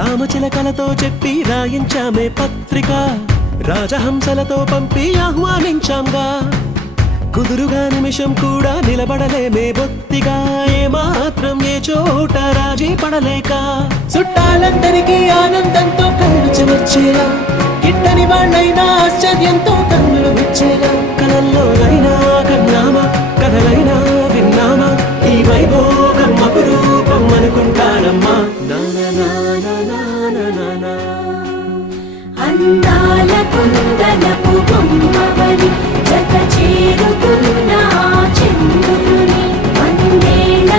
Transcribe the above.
రామచిలకలతో చెప్పి రాయించామే పత్రిక రాజహంసలతో పంపి ఆహ్వానించాంగా కుదురుగా నిమిషం కూడా నిలబడలేమే బొత్తిగా ఏమాత్రం ఏ చోట రాజీ పడలేక చుట్టాలందరికీ ఆనందంతో కళ్ళు చెమర్చేలా గిట్టని వాళ్ళైనా ఆశ్చర్యంతో కన్నులు విచ్చేలా కలల్లో అయినా కన్నామా కథలైనా విన్నామా ఈ వైభోగం అపురూపం అనుకుంటానమ్మా అందాల కుందనపు బొమ్మవని జత చేరుకున్న చంద్రుని వందేల